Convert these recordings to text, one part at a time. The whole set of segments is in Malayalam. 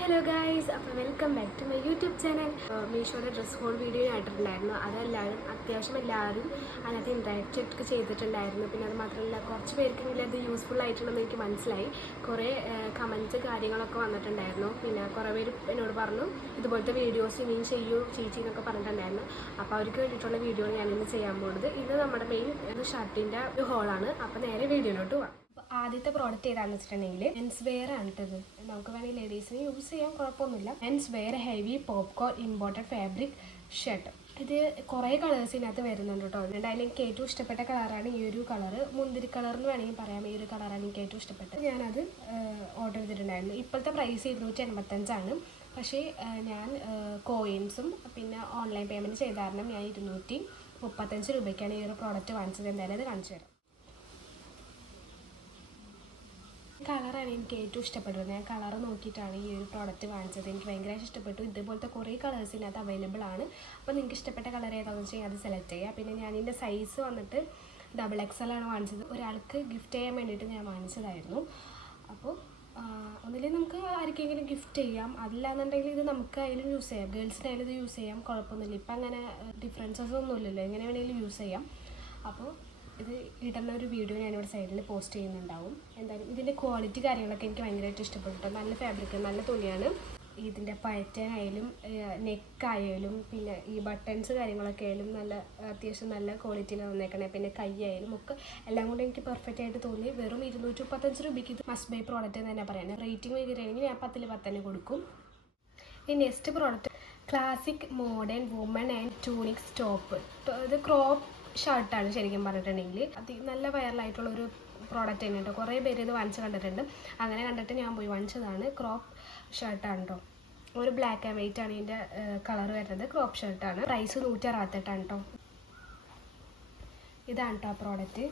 ഹലോ ഗൈസ്, അപ്പോൾ welcome back to my YouTube channel. മീഷോയുടെ ഡ്രസ് ഹോൾ വീഡിയോ ആയിട്ടുണ്ടായിരുന്നു. അതെല്ലാവരും എല്ലാവരും അതിനകത്ത് ഇൻട്രാക്റ്റ് ചെയ്തിട്ടുണ്ടായിരുന്നു. പിന്നെ അത് മാത്രമല്ല, കുറച്ച് പേർക്കെങ്കിലും അത് യൂസ്ഫുൾ ആയിട്ടുണ്ടെന്ന് എനിക്ക് മനസ്സിലായി. കുറേ കമൻറ്റ്സ് കാര്യങ്ങളൊക്കെ വന്നിട്ടുണ്ടായിരുന്നു. പിന്നെ കുറേ പേര് എന്നോട് പറഞ്ഞു ഇതുപോലത്തെ വീഡിയോസ് ഇനിയും ചെയ്യൂ ചേച്ചി എന്നൊക്കെ പറഞ്ഞിട്ടുണ്ടായിരുന്നു. അപ്പോൾ അവർക്ക് വേണ്ടിയിട്ടുള്ള വീഡിയോ ഞാനിന്ന് ചെയ്യാൻ പോകുന്നത്. ഇത് നമ്മുടെ മെയിൻ ഒരു ഷർട്ടിൻ്റെ ഒരു ഹോളാണ്. അപ്പോൾ നേരെ വീഡിയോയിലോട്ട് പോകാം. ആദ്യത്തെ പ്രോഡക്റ്റ് ഏതാണെന്ന് വെച്ചിട്ടുണ്ടെങ്കിൽ മെൻസ് വെയർ ആണ് കേട്ടത്. നമുക്ക് വേണമെങ്കിൽ ലേഡീസിന് യൂസ് ചെയ്യാൻ കുഴപ്പമൊന്നുമില്ല. Men's wear heavy popcorn imported fabric shirt. ഇത് കുറേ കളേഴ്സ് ഇതിനകത്ത് വരുന്നുണ്ട് കേട്ടോ. എന്തായാലും എനിക്ക് ഏറ്റവും ഇഷ്ടപ്പെട്ട കളറാണ് ഈ ഒരു കളറ്. മുന്തിരി കളർ എന്ന് വേണമെങ്കിൽ പറയാം. ഈ ഒരു കളറാണ് എനിക്ക് ഏറ്റവും ഇഷ്ടപ്പെട്ടത്. ഞാനത് ഓർഡർ ചെയ്തിട്ടുണ്ടായിരുന്നു. ഇപ്പോഴത്തെ പ്രൈസ് 285 പക്ഷേ ഞാൻ കോയിൻസും പിന്നെ ഓൺലൈൻ പേയ്മെൻറ്റ് ചെയ്ത കാരണം ഞാൻ 235 രൂപയ്ക്കാണ് ഈ ഒരു പ്രോഡക്റ്റ് വാങ്ങിച്ചത്. എന്തായാലും അത് കാണിച്ചു തരാം. കളറാണ് എനിക്ക് ഏറ്റവും ഇഷ്ടപ്പെട്ടത്. ഞാൻ കളർ നോക്കിയിട്ടാണ് ഈ ഒരു പ്രോഡക്റ്റ് വാങ്ങിച്ചത്. എനിക്ക് ഭയങ്കരമായിട്ട് ഇഷ്ടപ്പെട്ടു. ഇതുപോലത്തെ കുറേ കളേഴ്സ് ഇതിനകത്ത് അവൈലബിൾ ആണ്. അപ്പോൾ നിങ്ങൾക്ക് ഇഷ്ടപ്പെട്ട കളർ ഏതാണെന്ന് വെച്ചാൽ അത് സെലക്ട് ചെയ്യുക. പിന്നെ ഞാൻ ഇതിൻ്റെ സൈസ് വന്നിട്ട് XXL ആണ് വാങ്ങിച്ചത്. ഒരാൾക്ക് ഗിഫ്റ്റ് ചെയ്യാൻ വേണ്ടിയിട്ട് ഞാൻ വാങ്ങിച്ചതായിരുന്നു. അപ്പോൾ ഒന്നില്ലെങ്കിൽ നമുക്ക് ആർക്കെങ്കിലും ഗിഫ്റ്റ് ചെയ്യാം, അല്ലാന്നുണ്ടെങ്കിൽ ഇത് നമുക്ക് അതിലും യൂസ് ചെയ്യാം. ഗേൾസിനായാലും ഇത് യൂസ് ചെയ്യാം, കുഴപ്പമൊന്നുമില്ല. ഇപ്പം അങ്ങനെ ഡിഫറൻസസ് ഒന്നും ഇല്ലല്ലോ, എങ്ങനെ വേണമെങ്കിലും യൂസ് ചെയ്യാം. അപ്പോൾ ഇത് ഇടുന്ന ഒരു വീഡിയോ ഞാനിവിടെ സൈഡിൽ പോസ്റ്റ് ചെയ്യുന്നുണ്ടാവും. എന്തായാലും ഇതിൻ്റെ ക്വാളിറ്റി കാര്യങ്ങളൊക്കെ എനിക്ക് ഭയങ്കരമായിട്ട് ഇഷ്ടപ്പെട്ടു. നല്ല ഫാബ്രിക്, നല്ല തുണിയാണ്. ഇതിൻ്റെ പാറ്റേൺ ആയാലും നെക്കായാലും പിന്നെ ഈ ബട്ടൺസ് കാര്യങ്ങളൊക്കെ ആയാലും നല്ല അത്യാവശ്യം നല്ല ക്വാളിറ്റിയിൽ വന്നേക്കണേ. പിന്നെ കൈ ആയാലും ഒക്കെ എല്ലാം കൊണ്ട് എനിക്ക് പെർഫെക്റ്റ് ആയിട്ട് തോന്നി. വെറും 235 രൂപയ്ക്ക് ഇത് മസ്റ്റ് ബൈ പ്രോഡക്റ്റ് എന്ന് തന്നെ പറയുന്നത്. റേറ്റിംഗ് വരികയാണെങ്കിൽ ഞാൻ 10ൽ 10 കൊടുക്കും. ഈ next product classic modern woman and tunic top. ഇത് ക്രോപ്പ് ഷർട്ടാണ് ശരിക്കും പറഞ്ഞിട്ടുണ്ടെങ്കിൽ. നല്ല വൈറലായിട്ടുള്ളൊരു പ്രോഡക്റ്റ് തന്നെ കേട്ടോ. കുറേ പേര് ഇത് വാങ്ങിച്ച് കണ്ടിട്ടുണ്ട്. അങ്ങനെ കണ്ടിട്ട് ഞാൻ പോയി വാങ്ങിച്ചതാണ്. ക്രോപ്പ് ഷർട്ടാണ് കേട്ടോ. ഒരു ബ്ലാക്ക് ആൻഡ് വൈറ്റ് ആണ് ഇതിൻ്റെ കളർ വരുന്നത്. ക്രോപ്പ് ഷർട്ടാണ്. പ്രൈസ് 168 കേട്ടോ. ഇതാണ് കേട്ടോ പ്രോഡക്റ്റ്.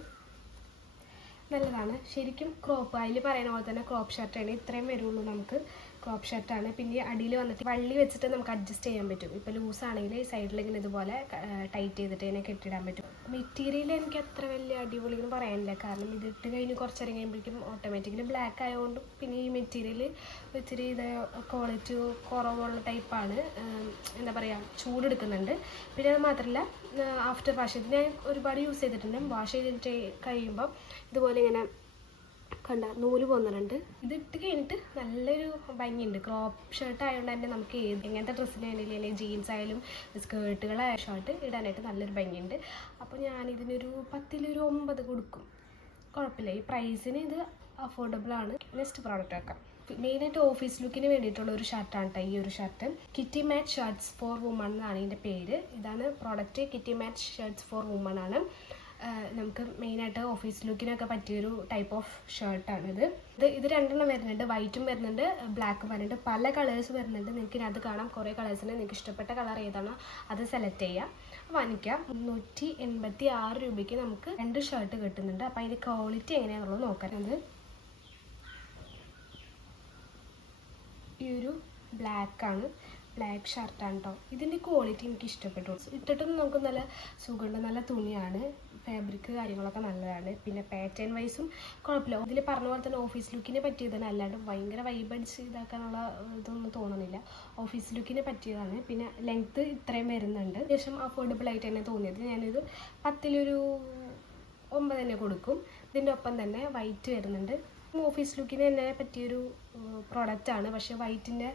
നല്ലതാണ് ശരിക്കും. ക്രോപ്പ് അതിൽ പറയുന്ന പോലെ തന്നെ ക്രോപ്പ് ഷർട്ടാണ്. ഇത്രയും വരുള്ളൂ നമുക്ക്. ക്രോപ്പ് ഷർട്ടാണ്. പിന്നെ അടിയിൽ വന്നിട്ട് വള്ളി വെച്ചിട്ട് നമുക്ക് അഡ്ജസ്റ്റ് ചെയ്യാൻ പറ്റും. ഇപ്പോൾ ലൂസാണെങ്കിൽ സൈഡിൽ ഇങ്ങനെ ഇതുപോലെ ടൈറ്റ് ചെയ്തിട്ട് ഇതിനെ കെട്ടിടാൻ പറ്റും. മെറ്റീരിയൽ എനിക്ക് അത്ര വലിയ അടിപൊളി എന്ന് പറയാനില്ല. കാരണം ഇതിട്ട് കഴിഞ്ഞ് കുറച്ചേരം കഴിയുമ്പോഴേക്കും ഓട്ടോമാറ്റിക്കലി ബ്ലാക്ക് ആയതുകൊണ്ടും പിന്നെ ഈ മെറ്റീരിയൽ ഇച്ചിരി ഇത് ക്വാളിറ്റി കുറവുള്ള ടൈപ്പാണ്. എന്താ പറയുക, ചൂടെടുക്കുന്നുണ്ട്. പിന്നെ അത് മാത്രമല്ല ആഫ്റ്റർ വാഷ് ഇത് ഞാൻ ഒരുപാട് യൂസ് ചെയ്തിട്ടുണ്ട്. വാഷ് ചെയ്തിട്ട് കഴിയുമ്പോൾ ഇതുപോലെ ഇങ്ങനെ കണ്ട നൂല് പോകുന്നുണ്ട്. ഇതിട്ട് കഴിഞ്ഞിട്ട് നല്ലൊരു ഭംഗിയുണ്ട്. ക്രോപ്പ് ഷർട്ട് ആയതുകൊണ്ട് തന്നെ നമുക്ക് എങ്ങനത്തെ ഡ്രസ്സിനായാലും അല്ലെങ്കിൽ ജീൻസ് ആയാലും സ്കേർട്ടുകളായ ഷർട്ട് ഇടാനായിട്ട് നല്ലൊരു ഭംഗിയുണ്ട്. അപ്പോൾ ഞാനിതിനൊരു 10ൽ 9 കൊടുക്കും. കുഴപ്പമില്ല. ഈ പ്രൈസിന് ഇത് അഫോർഡബിൾ ആണ്. നെക്സ്റ്റ് പ്രോഡക്റ്റ് ആക്കാം. മെയിനായിട്ട് ഓഫീസ് ലുക്കിന് വേണ്ടിയിട്ടുള്ള ഒരു ഷർട്ടാണ് കേട്ടോ ഈ ഒരു ഷർട്ട്. കിറ്റി മാറ്റ് ഷർട്ട്സ് ഫോർ വുമൺ എന്നാണ് ഇതിൻ്റെ പേര്. ഇതാണ് പ്രോഡക്റ്റ്. കിറ്റി മാറ്റ് ഷർട്ട്സ് ഫോർ വുമൺ ആണ്. നമുക്ക് മെയിനായിട്ട് ഓഫീസ് ലുക്കിനൊക്കെ പറ്റിയൊരു ടൈപ്പ് ഓഫ് ഷർട്ടാണിത്. ഇത് 2 വരുന്നുണ്ട്. വൈറ്റും വരുന്നുണ്ട്, ബ്ലാക്കും വരുന്നുണ്ട്. പല കളേഴ്സ് വരുന്നുണ്ട്. നിങ്ങൾക്ക് ഇതിനകത്ത് കാണാം കുറേ കളേഴ്സിന്. നിങ്ങൾക്ക് ഇഷ്ടപ്പെട്ട കളർ ഏതാണോ അത് സെലക്ട് ചെയ്യുക, വാങ്ങിക്കുക. 386 രൂപയ്ക്ക് നമുക്ക് 2 ഷർട്ട് കിട്ടുന്നുണ്ട്. അപ്പോൾ അതിൻ്റെ ക്വാളിറ്റി എങ്ങനെയാണെന്നുള്ളത് നോക്കാം. അത് ഈ ഒരു ബ്ലാക്ക് ഷർട്ടാണ് കേട്ടോ. ഇതിൻ്റെ ക്വാളിറ്റി എനിക്ക് ഇഷ്ടപ്പെട്ടു. ഇട്ടിട്ടും നമുക്ക് നല്ല സുഖമുണ്ട്. നല്ല തുണിയാണ്. ഫാബ്രിക് കാര്യങ്ങളൊക്കെ നല്ലതാണ്. പിന്നെ പാറ്റേൺ വൈസും കുഴപ്പമില്ല. ഇതിൽ പറഞ്ഞ പോലെ തന്നെ ഓഫീസ് ലുക്കിന് പറ്റിയതാണ്. അല്ലാണ്ട് ഭയങ്കര വൈബടിച്ച് ഇതാക്കാനുള്ള ഇതൊന്നും തോന്നുന്നില്ല. ഓഫീസ് ലുക്കിന് പറ്റിയതാണ്. പിന്നെ ലെങ്ത്ത് ഇത്രയും വരുന്നുണ്ട്. അത്യാവശ്യം അഫോർഡബിൾ ആയിട്ട് തന്നെ തോന്നിയത്. ഞാനിത് 10ൽ 9 തന്നെ കൊടുക്കും. ഇതിൻ്റെ ഒപ്പം തന്നെ വൈറ്റ് വരുന്നുണ്ട്. ഓഫീസ് ലുക്കിന് തന്നെ പറ്റിയൊരു പ്രോഡക്റ്റാണ്. പക്ഷേ വൈറ്റിൻ്റെ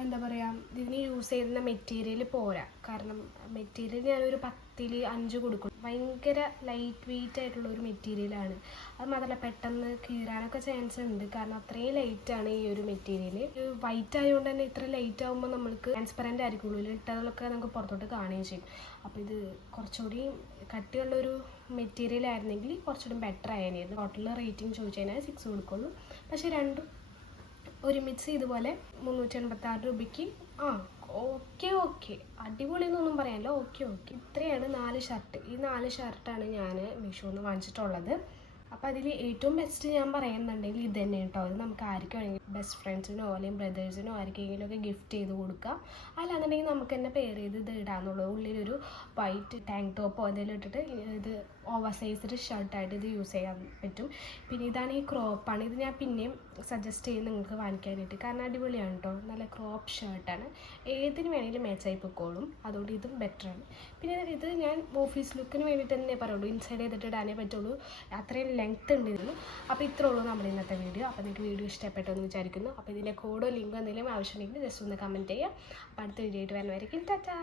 എന്താ പറയുക, ഇതിന് യൂസ് ചെയ്യുന്ന മെറ്റീരിയൽ പോരാ. കാരണം മെറ്റീരിയൽ ഞാനൊരു 10ൽ 5 കൊടുക്കും. ഭയങ്കര ലൈറ്റ് വെയിറ്റ് ആയിട്ടുള്ള ഒരു മെറ്റീരിയലാണ്. അത് മാത്രമല്ല പെട്ടെന്ന് കീറാനൊക്കെ ചാൻസ് ഉണ്ട്. കാരണം അത്രയും ലൈറ്റാണ് ഈ ഒരു മെറ്റീരിയൽ. വൈറ്റ് ആയതുകൊണ്ട് തന്നെ ഇത്ര ലൈറ്റ് ആകുമ്പോൾ നമ്മൾക്ക് ട്രാൻസ്പെറൻ്റ് ആയിരിക്കുള്ളൂ. ഇട്ടതൊക്കെ നമുക്ക് പുറത്തോട്ട് കാണുകയും ചെയ്യും. അപ്പോൾ ഇത് കുറച്ചുകൂടി കട്ടിയുള്ളൊരു മെറ്റീരിയൽ ആയിരുന്നെങ്കിൽ കുറച്ചുകൂടി ബെറ്റർ ആയിരുന്നു. ടോട്ടൽ റേറ്റിംഗ് ചോദിച്ചു കഴിഞ്ഞാൽ 6 കൊടുക്കുള്ളൂ. പക്ഷേ രണ്ടും ഒരുമിച്ച് ഇതുപോലെ 386 രൂപയ്ക്ക് ഓക്കെ അടിപൊളി എന്നൊന്നും പറയാനില്ല. ഓക്കെ ഇത്രയാണ് 4 ഷർട്ട്. ഈ 4 ഷർട്ടാണ് ഞാൻ മീഷോന്ന് വാങ്ങിച്ചിട്ടുള്ളത്. അപ്പോൾ അതിൽ ഏറ്റവും ബെസ്റ്റ് ഞാൻ പറയുന്നുണ്ടെങ്കിൽ ഇത് തന്നെ കേട്ടോ. ഇത് നമുക്ക് ആർക്ക് വേണമെങ്കിൽ ബെസ്റ്റ് ഫ്രണ്ട്സിനോ അല്ലെങ്കിൽ ബ്രദേഴ്സിനോ ആർക്കെങ്കിലുമൊക്കെ ഗിഫ്റ്റ് ചെയ്ത് കൊടുക്കുക. അല്ലാന്നുണ്ടെങ്കിൽ നമുക്ക് തന്നെ പെയർ ചെയ്ത് ഇത് ഇടാന്നുള്ളൂ. ഉള്ളിലൊരു വൈറ്റ് ടാങ്ക് ടോപ്പോ എന്തെങ്കിലും ഇട്ടിട്ട് ഇത് ഓവർ സൈസ്ഡ് ഷർട്ടായിട്ട് ഇത് യൂസ് ചെയ്യാൻ പറ്റും. പിന്നെ ഇതാണ് ഈ ക്രോപ്പാണ്. ഇത് ഞാൻ പിന്നെയും സജസ്റ്റ് ചെയ്യും നിങ്ങൾക്ക് വാങ്ങിക്കാനായിട്ട്, കാരണം അടിപൊളിയാണ് കേട്ടോ. നല്ല ക്രോപ്പ് ഷർട്ടാണ്, ഏതിന് വേണമെങ്കിലും മാച്ചായി പൊക്കോളും. അതുകൊണ്ട് ഇതും ബെറ്ററാണ്. പിന്നെ ഇത് ഞാൻ ഓഫീസ് ലുക്കിന് വേണ്ടിയിട്ട് തന്നെ പറയുള്ളൂ, ഇൻസൈഡ് ചെയ്തിട്ട് ഇടാനേ പറ്റുള്ളൂ. അത്രയും ലെങ്ത്ത് ഉണ്ട് ഇതിന്. അപ്പോൾ ഇത്രേ ഉള്ളൂ നമ്മുടെ ഇന്നത്തെ വീഡിയോ. അപ്പോൾ നിങ്ങൾക്ക് വീഡിയോ ഇഷ്ടപ്പെട്ടെന്ന് വിചാരിക്കുന്നു. അപ്പോൾ ഇതിൻ്റെ കോഡോ ലിങ്കോ എന്തെങ്കിലും ആവശ്യമുണ്ടെങ്കിൽ ജസ്റ്റ് ഒന്ന് കമൻറ്റ് ചെയ്യുക. അപ്പോൾ അടുത്ത വീഡിയോ ആയിട്ട് വരുന്നതായിരിക്കും. ടാറ്റാ.